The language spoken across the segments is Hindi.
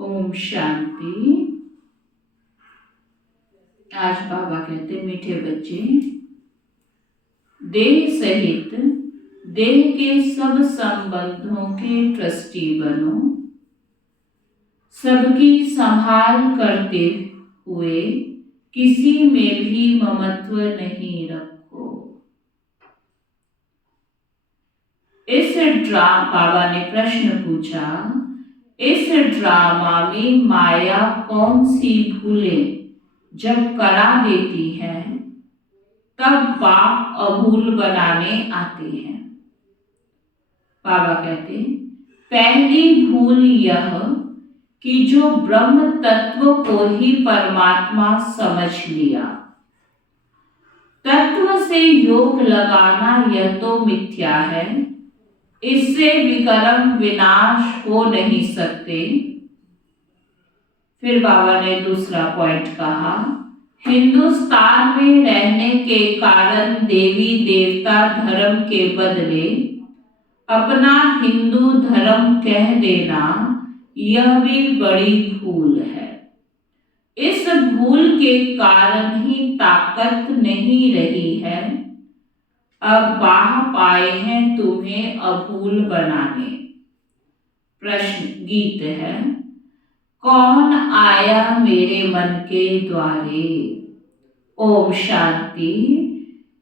ओम शांति। आज बाबा कहते मीठे बच्चे, देह सहित देह के सब संबंधों के ट्रस्टी बनो, सबकी संभाल करते हुए किसी में भी ममत्व नहीं रखो। इस बाबा ने प्रश्न पूछा, इस ड्रामा में माया कौन सी भूलें जब करा देती है तब बाप अभूल बनाने आते हैं। बाबा कहते पहली भूल यह कि जो ब्रह्म तत्व को ही परमात्मा समझ लिया, तत्व से योग लगाना यह तो मिथ्या है, इससे विकर्म विनाश हो नहीं सकते। फिर बाबा ने दूसरा पॉइंट कहा, हिंदुस्तान में रहने के कारण देवी देवता धर्म के बदले अपना हिंदू धर्म कह देना यह भी बड़ी भूल है। इस भूल के कारण ही ताकत नहीं रही है। अब बाह पाए हैं तुम्हें अभूल बनाने। प्रश्न गीत है, कौन आया मेरे मन के द्वारे। ओम शांति।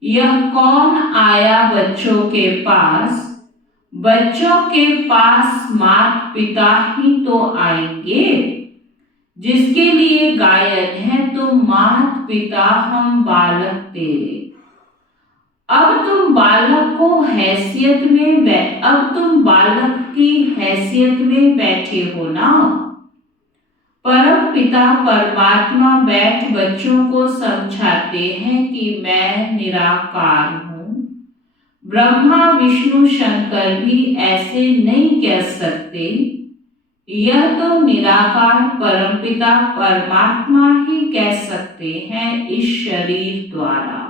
यह कौन आया बच्चों के पास। बच्चों के पास माता पिता ही तो आएंगे, जिसके लिए गायन है तुम माता पिता हम बालक तेरे। अब तुम बालक की हैसियत में बैठे हो ना। परम पिता परमात्मा बैठ बच्चों को समझाते हैं कि मैं निराकार हूँ। ब्रह्मा विष्णु शंकर भी ऐसे नहीं कह सकते। यह तो निराकार परमपिता परमात्मा ही कह सकते हैं इस शरीर द्वारा।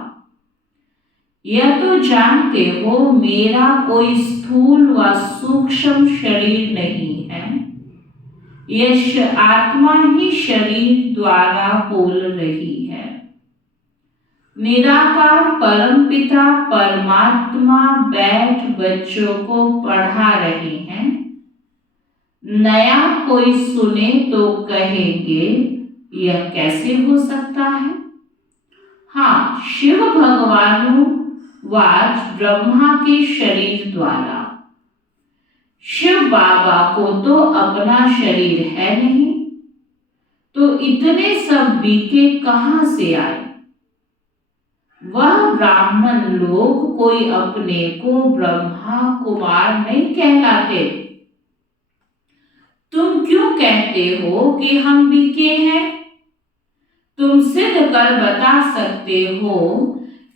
यह तो जानते हो मेरा कोई स्थूल व सूक्ष्म शरीर नहीं है। यह आत्मा ही शरीर द्वारा बोल रही है। निराकार परमपिता परमात्मा बैठ बच्चों को पढ़ा रहे हैं। नया कोई सुने तो कहेंगे यह कैसे हो सकता है। हाँ, शिव भगवान वाज ब्रह्मा के शरीर द्वारा। शिव बाबा को तो अपना शरीर है नहीं, तो इतने सब बीके कहां से आए। वह ब्राह्मण लोग कोई अपने को ब्रह्मा कुमार नहीं कहलाते। तुम क्यों कहते हो कि हम बीके हैं। तुम सिद्ध कर बता सकते हो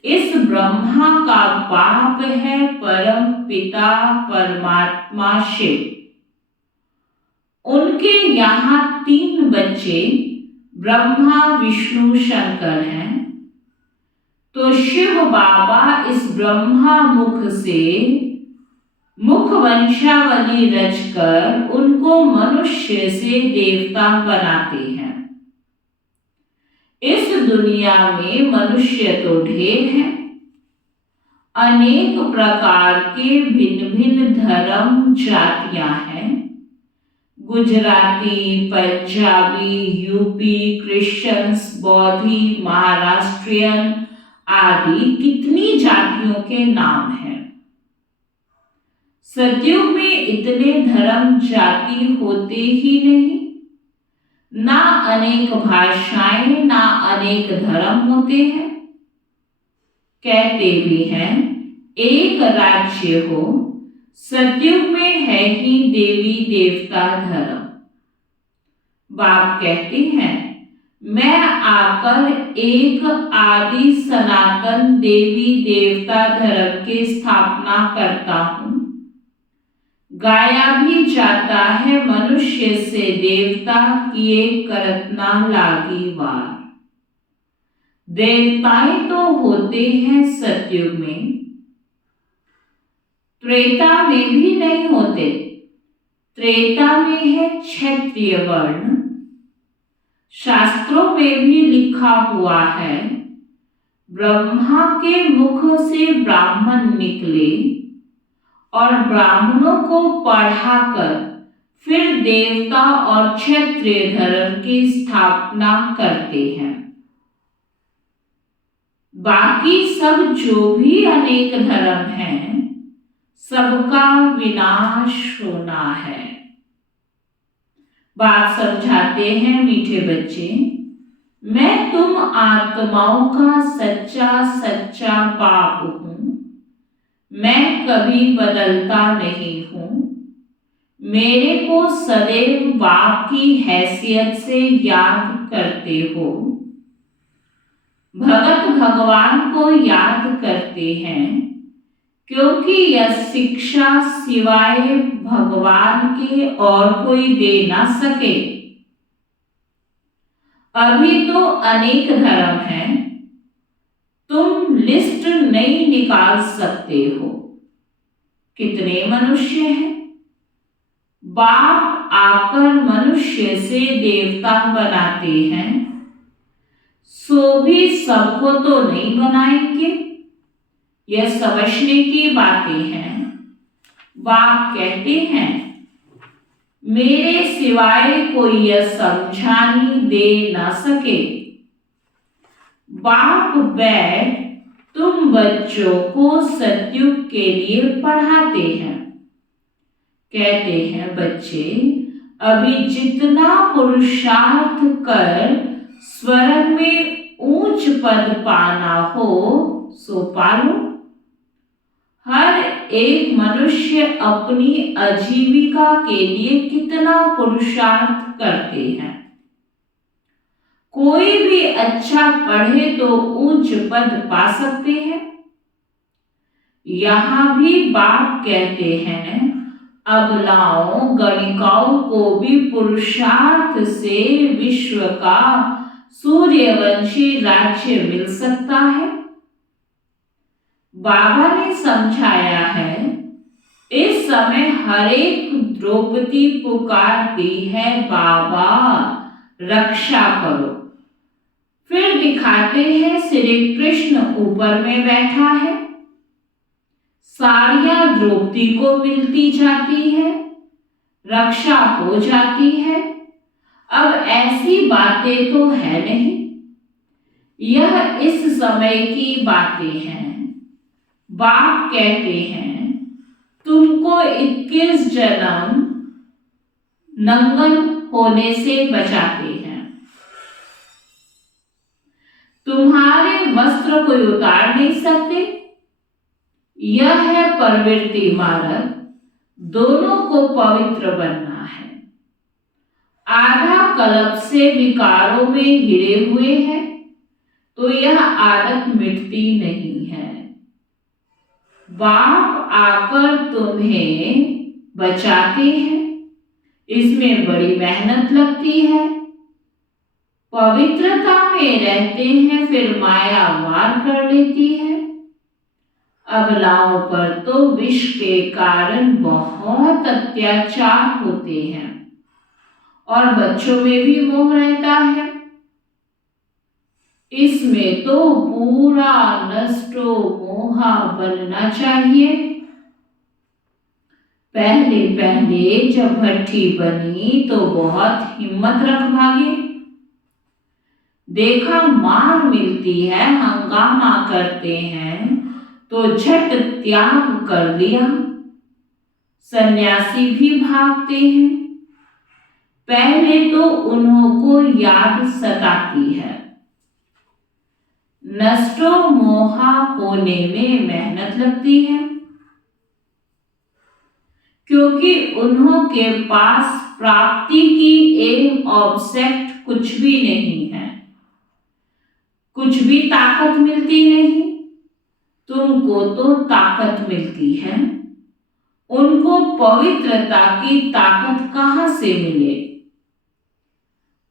इस ब्रह्मा का बाप है परम पिता परमात्मा शिव। उनके यहाँ 3 बच्चे ब्रह्मा विष्णु शंकर हैं। तो शिव बाबा इस ब्रह्मा मुख से मुख वंशावली रचकर उनको मनुष्य से देवता बनाते हैं। इस दुनिया में मनुष्य तो ढेर हैं। अनेक प्रकार के भिन्न भिन्न धर्म जातियां हैं। गुजराती, पंजाबी, यूपी, क्रिश्चियंस, बौद्धि, महाराष्ट्रियन आदि कितनी जातियों के नाम हैं। सतयुग में इतने धर्म जाति होते ही नहीं। ना अनेक भाषाएं ना अनेक धर्म होते हैं। कहते भी हैं एक राज्य हो। सतयुग में है ही देवी देवता धर्म। बाप कहते हैं मैं आकर एक आदि सनातन देवी देवता धर्म की स्थापना करता हूँ। गाया भी जाता है मनुष्य से देवता किए करतना लागी वार। देवताएं तो होते हैं सतयुग में, त्रेता में भी नहीं होते। त्रेता में है क्षत्रिय वर्ण। शास्त्रों में भी लिखा हुआ है, ब्रह्मा के मुख से ब्राह्मण निकले और ब्राह्मणों को पढ़ाकर फिर देवता और क्षत्रिय धर्म की स्थापना करते हैं। बाकी सब जो भी अनेक धर्म हैं, सबका विनाश होना है। बात समझाते हैं मीठे बच्चे। मैं तुम आत्माओं का सच्चा सच्चा बाप हूं। मैं कभी बदलता नहीं हूं। मेरे को सदैव बाप की हैसियत से याद करते हो। भगत भगवान को याद करते हैं, क्योंकि यह शिक्षा सिवाय भगवान के और कोई दे ना सके। अभी तो अनेक धर्म हैं, तुम लिस्ट नहीं निकाल सकते हो। कितने मनुष्य हैं? बाप आकर मनुष्य से देवता बनाते हैं, सो भी सबको तो नहीं बनाएंगे। यह समझने की बातें हैं। बाप कहते हैं, मेरे सिवाय कोई यह समझानी दे ना सके। बाप बैठ तुम बच्चों को सतयुग के लिए पढ़ाते हैं। कहते हैं, बच्चे अभी जितना पुरुषार्थ कर स्वर्ग में ऊंच पद पाना हो सो पालो। हर एक मनुष्य अपनी आजीविका के लिए कितना पुरुषार्थ करते हैं। कोई भी अच्छा पढ़े तो ऊंच पद पा सकते हैं। यहां भी बाप कहते हैं, अबलाओं गणिकाओं को भी पुरुषार्थ से विश्व का सूर्यवंशी राज्य मिल सकता है। बाबा ने समझाया है, इस समय हर एक द्रौपदी पुकारती है, बाबा रक्षा करो। फिर दिखाते हैं श्री कृष्ण ऊपर में बैठा है, साड़ियां द्रौपदी को मिलती जाती है, रक्षा हो जाती है। अब ऐसी बातें तो है नहीं, यह इस समय की बातें हैं। बाप कहते हैं, तुमको 21 जन्म नंगन होने से बचाते हैं। तुम्हारे वस्त्र कोई उतार नहीं सकते। यह है प्रवृत्ति मार्ग, दोनों को पवित्र बनना है। आधा कल्प से विकारों में घिरे हुए हैं, तो यह आदत मिटती नहीं है। बाप आकर तुम्हें बचाते हैं, इसमें बड़ी मेहनत लगती है। पवित्रता में रहते हैं, फिर माया वार कर लेती है। अबलाओं पर तो विष के कारण बहुत अत्याचार होते हैं और बच्चों में भी मोह रहता है। इसमें तो पूरा नष्टो मोहा बनना चाहिए। पहले पहले जब भट्टी बनी तो बहुत हिम्मत रख भागे। देखा मार मिलती है, हंगामा करते हैं, तो झट त्याग कर लिया। सन्यासी भी भागते हैं। पहले तो उन्हों को याद सताती है। नष्टो मोहा होने में मेहनत लगती है, क्योंकि उन्हों के पास प्राप्ति की एम ऑब्जेक्ट कुछ भी नहीं है, कुछ भी ताकत मिलती नहीं। तुमको तो ताकत मिलती है, उनको पवित्रता की ताकत कहां से मिले?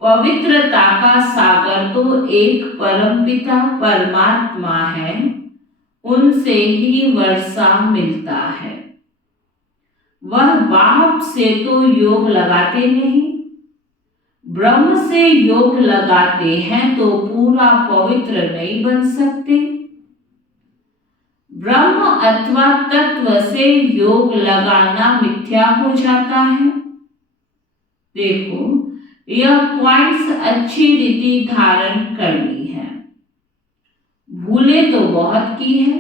पवित्रता का सागर तो एक परमपिता परमात्मा है, उनसे ही वर्षा मिलता है। वह बाप से तो योग लगाते नहीं, ब्रह्म से योग लगाते हैं तो पूरा पवित्र नहीं बन सकते। ब्रह्म अथवा तत्व से योग लगाना मिथ्या हो जाता है। देखो, यह पॉइंट्स अच्छी रीति धारण करनी है। भूले तो बहुत की है।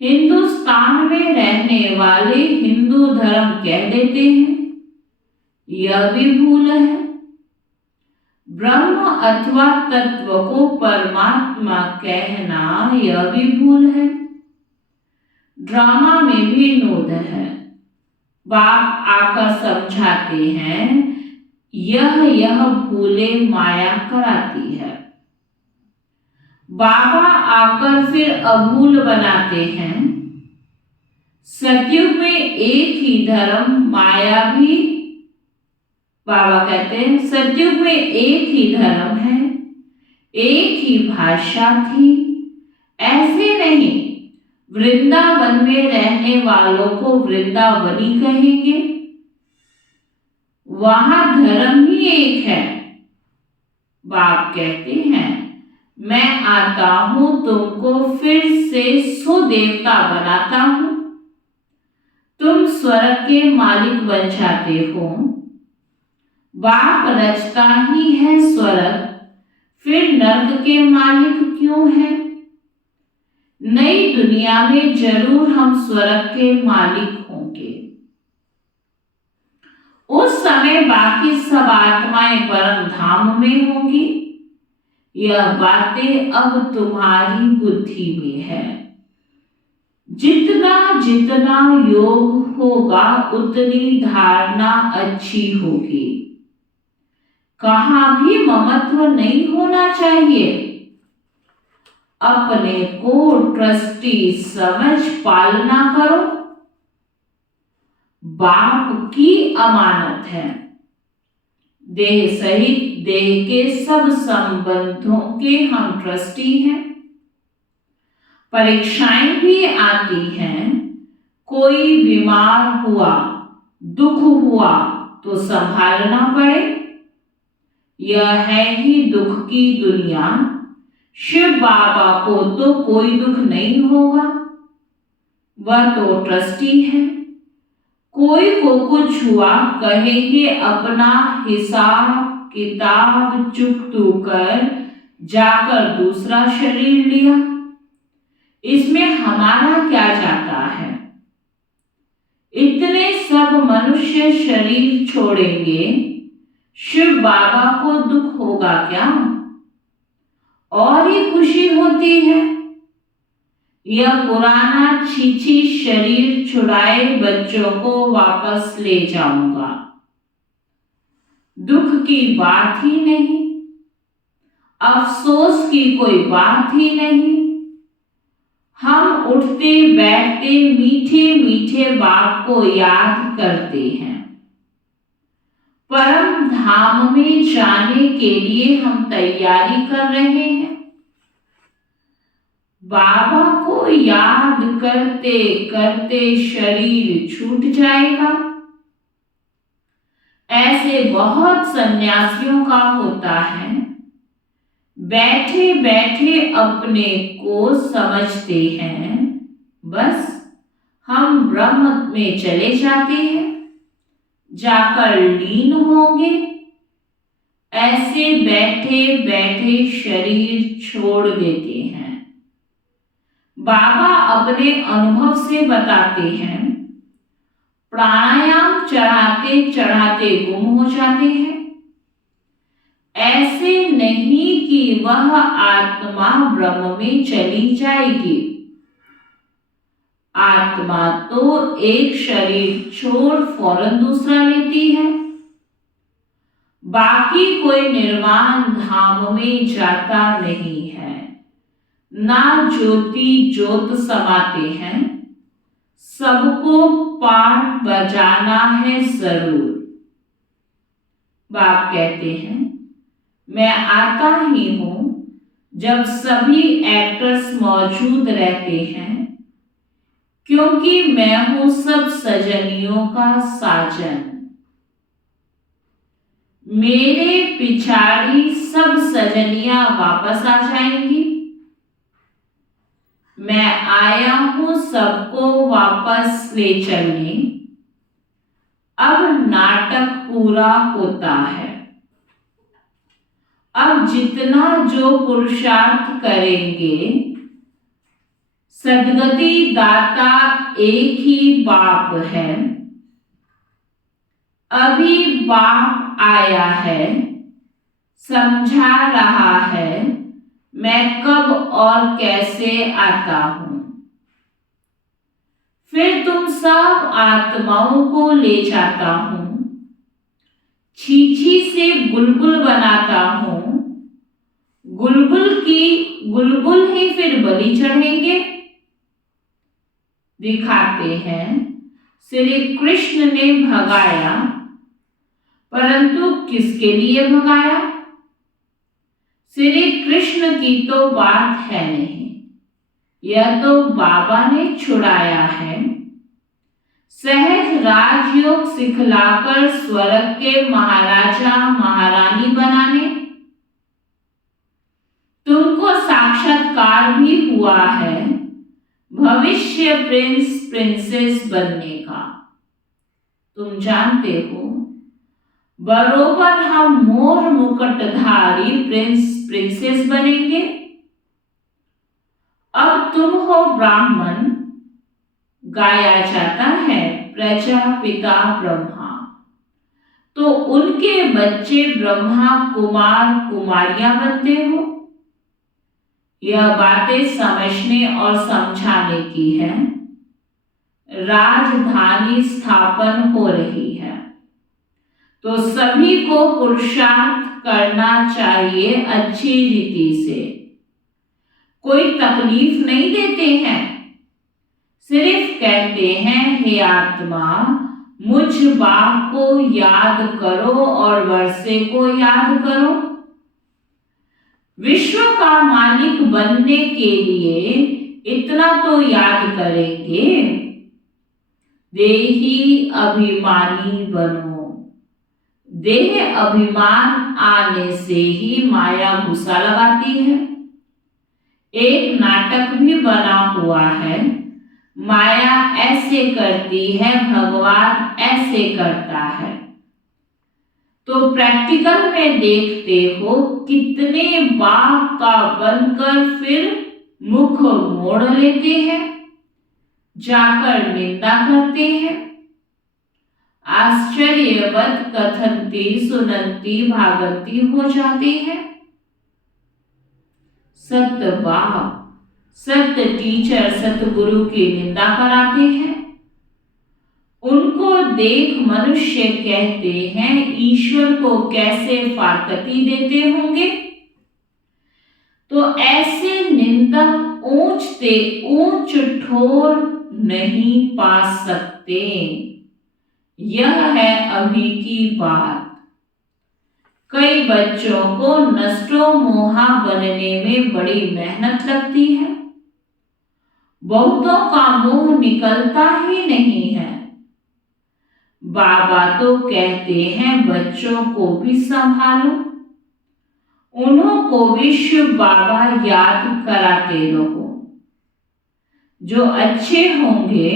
हिंदुस्तान में रहने वाले हिंदू धर्म कह देते हैं, यह भी भूल है। ब्रह्म अथवा तत्व को परमात्मा कहना यह भी भूल है। ड्रामा में भी नोद है। बाप आकर समझाते हैं, यह भूले माया कराती है। बाबा आकर फिर अभूल बनाते हैं। सतयुग में एक ही धर्म, माया भी, बाबा कहते हैं सतयुग में एक ही धर्म है, एक ही भाषा थी। ऐसे नहीं, वृंदावन में रहने वालों को वृंदावनी कहेंगे, वहां धर्म ही एक है। बाप कहते हैं, मैं आता हूं तुमको फिर से सुदेवता बनाता हूं, तुम स्वर्ग के मालिक बन जाते हो। बाप रचता ही है स्वर्ग, फिर नर्क के मालिक क्यों है? नई दुनिया में जरूर हम स्वर्ग के मालिक होंगे। उस समय बाकी सब आत्माएं परम धाम में होंगी। यह बातें अब तुम्हारी बुद्धि में है। जितना जितना योग होगा उतनी धारणा अच्छी होगी। कहां भी ममत्व नहीं होना चाहिए। अपने को ट्रस्टी समझ पालना करो। बाप की अमानत है। देह सहित देह के सब संबंधों के हम ट्रस्टी हैं। परीक्षाएं भी आती हैं। कोई बीमार हुआ, दुख हुआ तो संभालना पड़े। यह है ही दुख की दुनिया। शिव बाबा को तो कोई दुख नहीं होगा, वह तो ट्रस्टी है। कोई को कुछ हुआ कहेंगे अपना हिसाब किताब चुकतू कर जाकर दूसरा शरीर लिया। इसमें हमारा क्या जाता है? इतने सब मनुष्य शरीर छोड़ेंगे, शिव बाबा को दुख होगा क्या? और ही खुशी होती है। यह पुराना छीछी शरीर छुड़ाए बच्चों को वापस ले जाऊंगा, दुख की बात ही नहीं, अफसोस की कोई बात ही नहीं। हम उठते बैठते मीठे मीठे बाप को याद करते हैं। परम धाम में जाने के लिए हम तैयारी कर रहे हैं। बाबा को याद करते करते शरीर छूट जाएगा। ऐसे बहुत सन्यासियों का होता है। बैठे बैठे अपने को समझते हैं, बस हम ब्रह्म में चले जाते हैं, जाकर लीन होंगे। ऐसे बैठे बैठे शरीर छोड़ देते हैं। बाबा अपने अनुभव से बताते हैं, प्राणायाम चढ़ाते चढ़ाते गुम हो जाते हैं। ऐसे नहीं कि वह आत्मा ब्रह्म में चली जाएगी। आत्मा तो एक शरीर छोड़ फौरन दूसरा लेती है। बाकी कोई निर्वाण धाम में जाता नहीं है। ना ज्योति ज्योत समाते हैं। सबको पाठ बजाना है जरूर। बाप कहते हैं, मैं आता ही हूं जब सभी एक्टर्स मौजूद रहते हैं। क्योंकि मैं हूं सब सजनियों का साजन। मेरे पिछाड़ी सब सजनियां वापस आ जाएंगी। मैं आया हूं सबको वापस ले चलने। अब नाटक पूरा होता है। अब जितना जो पुरुषार्थ करेंगे, सद्गति दाता एक ही बाप है। अभी बाप आया है, समझा रहा है मैं कब और कैसे आता हूं। फिर तुम सब आत्माओं को ले जाता हूं, छीछी से गुलगुल बनाता हूं। गुलगुल ही फिर बलि चढ़ेंगे। दिखाते हैं श्री कृष्ण ने भगाया, परंतु किसके लिए भगाया? श्री कृष्ण की तो बात है नहीं, यह तो बाबा ने छुड़ाया है। सहज राजयोग सिखलाकर स्वर्ग के महाराजा महारानी बनाने। तुमको साक्षात्कार भी हुआ है भविष्य प्रिंस प्रिंसेस बनने का। तुम जानते हो बरोबर हम मोर मुकुटधारी प्रिंस प्रिंसेस बनेंगे। अब तुम हो ब्राह्मण, गाया जाता है प्रजापिता ब्रह्मा, तो उनके बच्चे ब्रह्मा कुमार कुमारियां बनते हो। यह बातें समझने और समझाने की है। राजधानी स्थापन हो रही है, तो सभी को पुरुषार्थ करना चाहिए अच्छी रीति से। कोई तकलीफ नहीं देते हैं, सिर्फ कहते हैं हे आत्मा मुझ बाप को याद करो और वर्षे को याद करो। विश्व का मालिक बनने के लिए इतना तो याद करेंगे। देही अभिमानी बनो। देह अभिमान आने से ही माया घुसा लगाती है। एक नाटक भी बना हुआ है, माया ऐसे करती है, भगवान ऐसे करता है। तो प्रैक्टिकल में देखते हो कितने बाप का बनकर फिर मुख मोड़ लेते हैं, जाकर निंदा करते हैं। आश्चर्यवत कथनती सुनंती भागंती हो जाते हैं। सत्य बाप, सत्य टीचर, सतगुरु की निंदा कराते हैं। उनको देख मनुष्य कहते हैं ईश्वर को कैसे फारकती देते होंगे। तो ऐसे निंदक ऊंचते ऊंच ठोर नहीं पा सकते। यह है अभी की बात। कई बच्चों को नष्टो मोहा बनने में बड़ी मेहनत लगती है। बहुतों का मुंह निकलता ही नहीं है। बाबा तो कहते हैं बच्चों को भी संभालो, उन्हों को भी शिव बाबा याद कराते रहो। जो अच्छे होंगे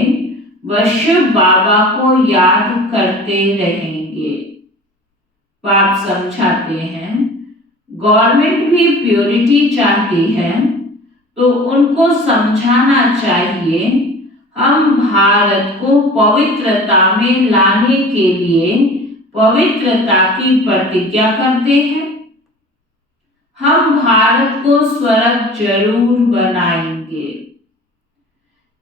वह शिव बाबा को याद करते रहेंगे। बाप समझाते हैं गवर्नमेंट भी प्योरिटी चाहती है, तो उनको समझाना चाहिए हम भारत को पवित्रता में लाने के लिए पवित्रता की प्रतिज्ञा करते हैं। हम भारत को स्वर्ग जरूर बनाएंगे।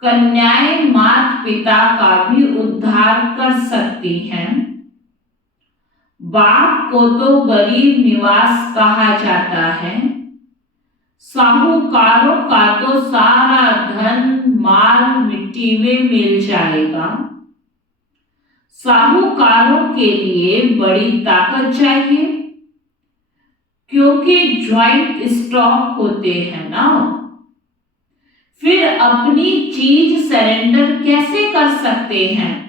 कन्याएं माता पिता का भी उद्धार कर सकती हैं। बाप को तो गरीब निवास कहा जाता है। साहूकारों का तो सारा धन माल मिट्टी में मिल जाएगा। साहूकारों के लिए बड़ी ताकत चाहिए, क्योंकि ज्वाइंट स्टॉक होते हैं ना। फिर अपनी चीज सरेंडर कैसे कर सकते हैं?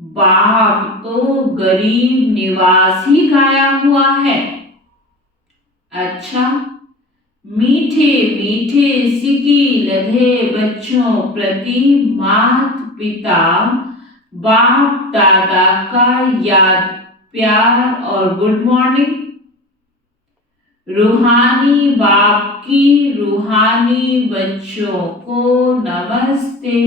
बाप तो गरीब निवास ही गाया हुआ है। अच्छा, मीठे मीठे सिकी लधे बच्चों प्रति मात पिता बाप दादा का याद प्यार और गुड मॉर्निंग। रूहानी बाप की रूहानी बच्चों को नमस्ते।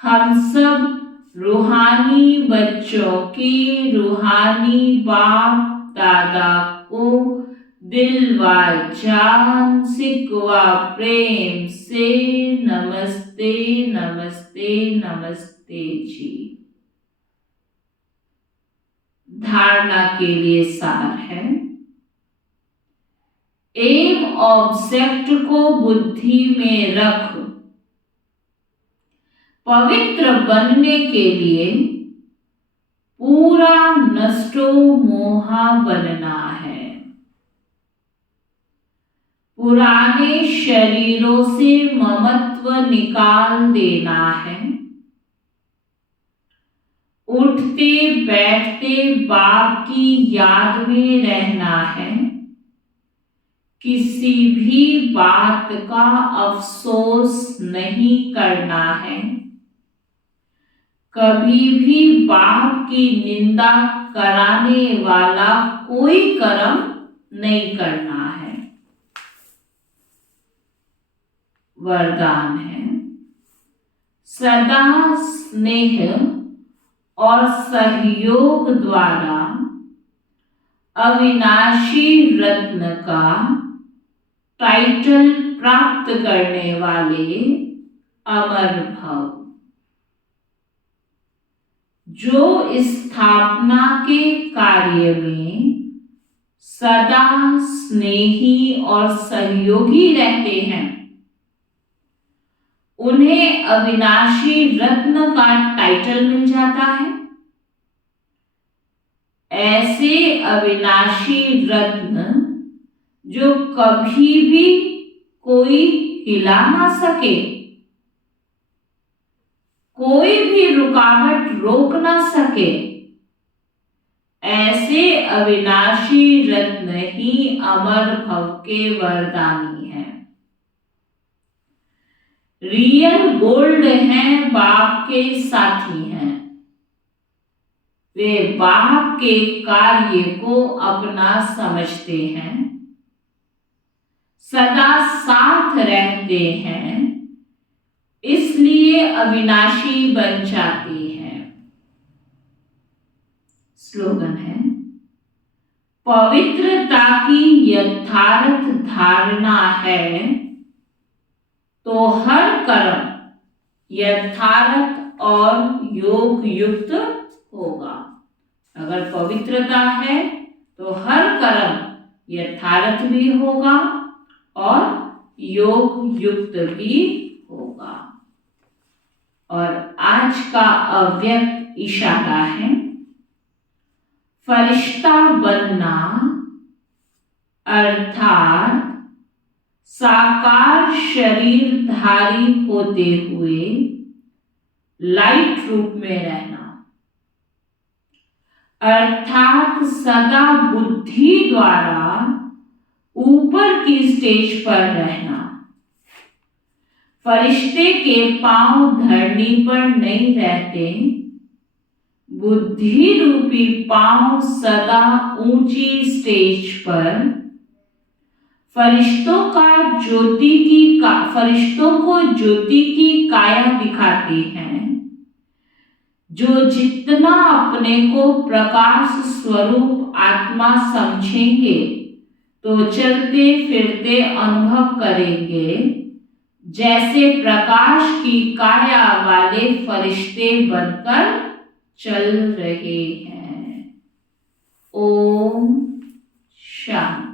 हम सब रूहानी बच्चों की रूहानी बाप दादा को दिल व जान सिकवा प्रेम से नमस्ते नमस्ते नमस्ते जी। धारणा के लिए सार है, एम ऑब्जेक्ट को बुद्धि में रख पवित्र बनने के लिए पूरा नष्टो मोहा बनना है। पुराने शरीरों से ममत्व निकाल देना है। उठते बैठते बाप की याद में रहना है। किसी भी बात का अफसोस नहीं करना है। कभी भी बाप की निंदा कराने वाला कोई कर्म नहीं करना है। वरदान है, सदा स्नेह और सहयोग द्वारा अविनाशी रत्न का टाइटल प्राप्त करने वाले अमर भव। जो स्थापना के कार्य में सदा स्नेही और सहयोगी रहते हैं, उन्हें अविनाशी रत्न का टाइटल मिल जाता है। ऐसे अविनाशी रत्न जो कभी भी कोई हिला ना सके, कोई भी रुकावट रोक ना सके, ऐसे अविनाशी रत्न ही अमर भव के वरदानी हैं। रियल गोल्ड हैं, बाप के साथी हैं। वे बाप के कार्य को अपना समझते हैं, सदा साथ रहते हैं, इसलिए अविनाशी बन जाती है। स्लोगन है, पवित्रता की यथार्थ धारणा है तो हर कर्म यथार्थ और योग युक्त होगा। अगर पवित्रता है तो हर कर्म यथार्थ भी होगा और योग युक्त भी होगा। और आज का अव्यक्त इशारा है, फरिश्ता बनना अर्थात साकार शरीरधारी होते हुए लाइट रूप में रहना, अर्थात सदा बुद्धि द्वारा ऊपर की स्टेज पर रहना। फरिश्ते के पांव धरनी पर नहीं रहते, बुद्धि रूपी पांव सदा ऊंची स्टेज पर फरिश्तों को ज्योति की काया दिखाते हैं, जो जितना अपने को प्रकाश स्वरूप आत्मा समझेंगे तो चलते फिरते अनुभव करेंगे जैसे प्रकाश की काया वाले फरिश्ते बनकर चल रहे हैं। ओम शांति।